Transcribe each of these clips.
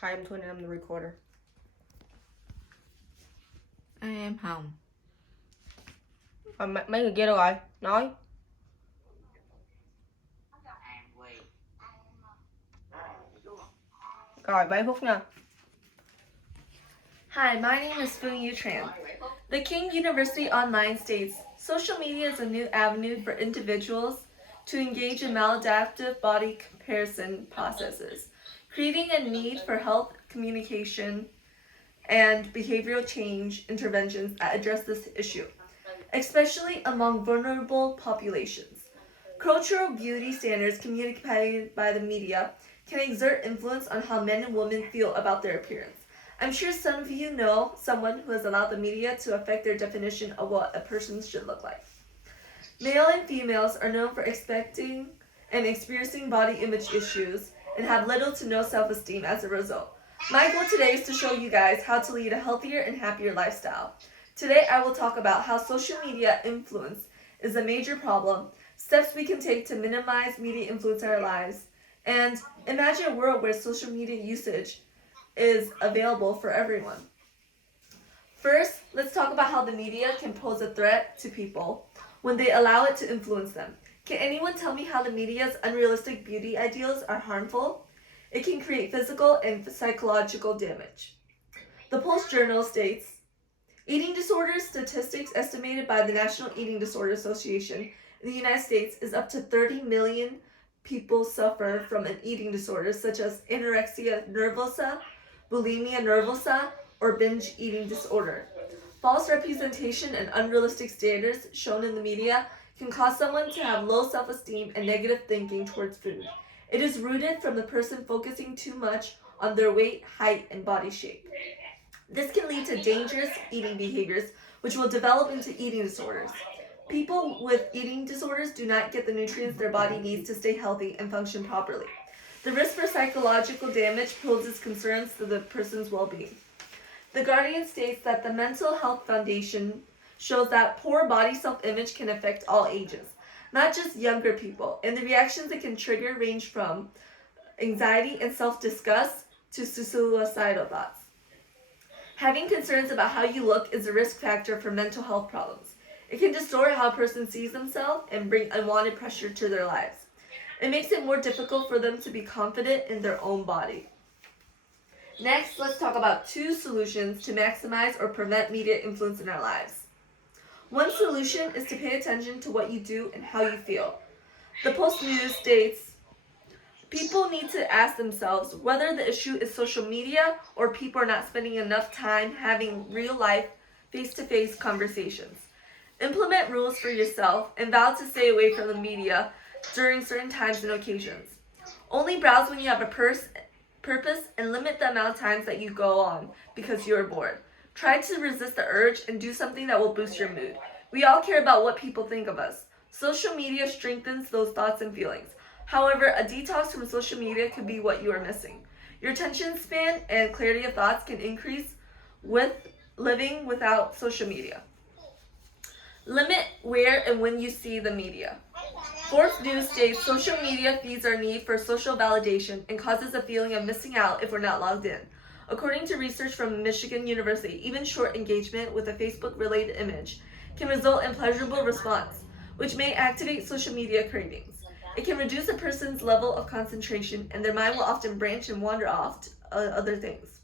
Sai em Thuân and I'm the recorder. I am Hồng. Mấy người kia đâu rồi? Nói. Rồi, 7 phút nha. Hi, my name is Phuong Tran. The King University Online states, social media is a new avenue for individuals to engage in maladaptive body comparison processes, creating a need for health communication and behavioral change interventions that address this issue, especially among vulnerable populations. Cultural beauty standards communicated by the media can exert influence on how men and women feel about their appearance. I'm sure some of you know someone who has allowed the media to affect their definition of what a person should look like. Male and females are known for expecting and experiencing body image issues and have little to no self-esteem as a result. My goal today is to show you guys how to lead a healthier and happier lifestyle. Today I will talk about how social media influence is a major problem, steps we can take to minimize media influence in our lives, and imagine a world where social media usage is available for everyone. First, let's talk about how the media can pose a threat to people when they allow it to influence them. Can anyone tell me how the media's unrealistic beauty ideals are harmful? It can create physical and psychological damage. The Pulse Journal states, eating disorders statistics estimated by the National Eating Disorder Association in the United States is up to 30 million people suffer from an eating disorder such as anorexia nervosa, bulimia nervosa, or binge eating disorder. False representation and unrealistic standards shown in the media can cause someone to have low self-esteem and negative thinking towards food. It is rooted from the person focusing too much on their weight, height, and body shape. This can lead to dangerous eating behaviors, which will develop into eating disorders. People with eating disorders do not get the nutrients their body needs to stay healthy and function properly. The risk for psychological damage poses concerns to the person's well-being. The Guardian states that the Mental Health Foundation shows that poor body self-image can affect all ages, not just younger people, and the reactions it can trigger range from anxiety and self-disgust to suicidal thoughts. Having concerns about how you look is a risk factor for mental health problems. It can distort how a person sees themselves and bring unwanted pressure to their lives. It makes it more difficult for them to be confident in their own body. Next, let's talk about 2 solutions to maximize or prevent media influence in our lives. One solution is to pay attention to what you do and how you feel. The Post News states, people need to ask themselves whether the issue is social media or people are not spending enough time having real-life, face-to-face conversations. Implement rules for yourself and vow to stay away from the media during certain times and occasions. Only browse when you have a purpose and limit the amount of times that you go on because you are bored. Try to resist the urge and do something that will boost your mood. We all care about what people think of us. Social media strengthens those thoughts and feelings. However, a detox from social media could be what you are missing. Your attention span and clarity of thoughts can increase with living without social media. Limit where and when you see the media. Forbes News states social media feeds our need for social validation and causes a feeling of missing out if we're not logged in. According to research from Michigan University, even short engagement with a Facebook-related image can result in pleasurable response, which may activate social media cravings. It can reduce a person's level of concentration, and their mind will often branch and wander off to other things.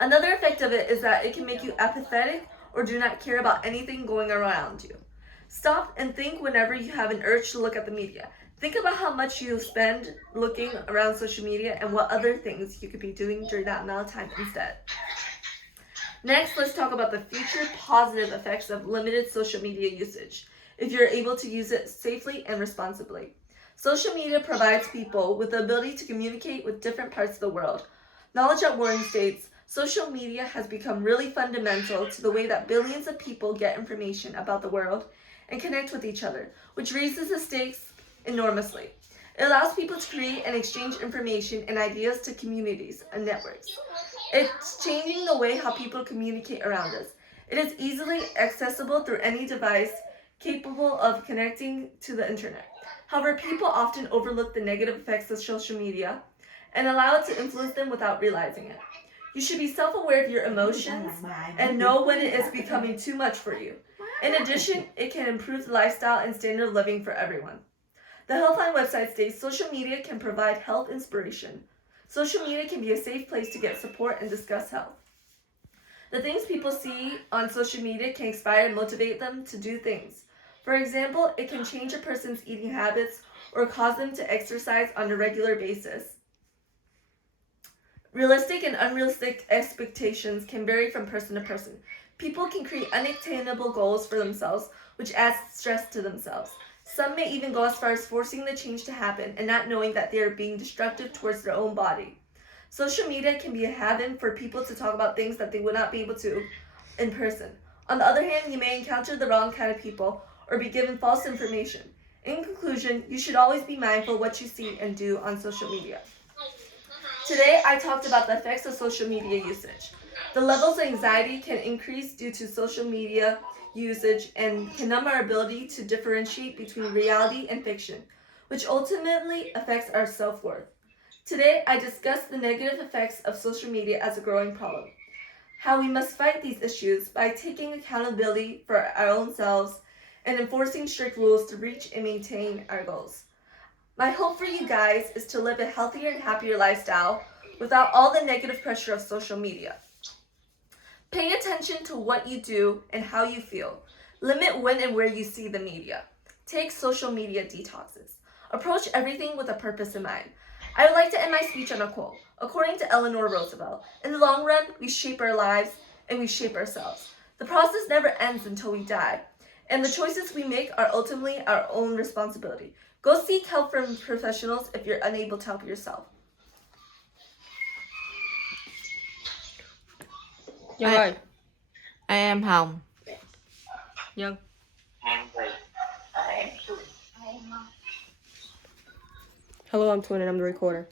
Another effect of it is that it can make you apathetic or do not care about anything going around you. Stop and think whenever you have an urge to look at the media. Think about how much you spend looking around social media and what other things you could be doing during that amount of time instead. Next, let's talk about the future positive effects of limited social media usage, if you're able to use it safely and responsibly. Social media provides people with the ability to communicate with different parts of the world. Knowledge at Warren states, social media has become really fundamental to the way that billions of people get information about the world and connect with each other, which raises the stakes enormously. It allows people to create and exchange information and ideas to communities and networks. It's changing the way how people communicate around us. It is easily accessible through any device capable of connecting to the internet. However, people often overlook the negative effects of social media and allow it to influence them without realizing it. You should be self-aware of your emotions and know when it is becoming too much for you. In addition, it can improve the lifestyle and standard of living for everyone. The Healthline website states social media can provide health inspiration. Social media can be a safe place to get support and discuss health. The things people see on social media can inspire and motivate them to do things. For example, it can change a person's eating habits or cause them to exercise on a regular basis. Realistic and unrealistic expectations can vary from person to person. People can create unattainable goals for themselves, which adds stress to themselves. Some may even go as far as forcing the change to happen and not knowing that they are being destructive towards their own body. Social media can be a haven for people to talk about things that they would not be able to in person. On the other hand, you may encounter the wrong kind of people or be given false information. In conclusion, you should always be mindful of what you see and do on social media. Today, I talked about the effects of social media usage. The levels of anxiety can increase due to social media usage and can numb our ability to differentiate between reality and fiction, which ultimately affects our self-worth. Today, I discussed the negative effects of social media as a growing problem, how we must fight these issues by taking accountability for our own selves and enforcing strict rules to reach and maintain our goals. My hope for you guys is to live a healthier and happier lifestyle without all the negative pressure of social media. Pay attention to what you do and how you feel. Limit when and where you see the media. Take social media detoxes. Approach everything with a purpose in mind. I would like to end my speech on a quote. According to Eleanor Roosevelt, in the long run, we shape our lives and we shape ourselves. The process never ends until we die, and the choices we make are ultimately our own responsibility. Go seek help from professionals if you're unable to help yourself. Nhân ơi, I am Hồng. Nhân. Hello, I'm Twin and I'm the recorder.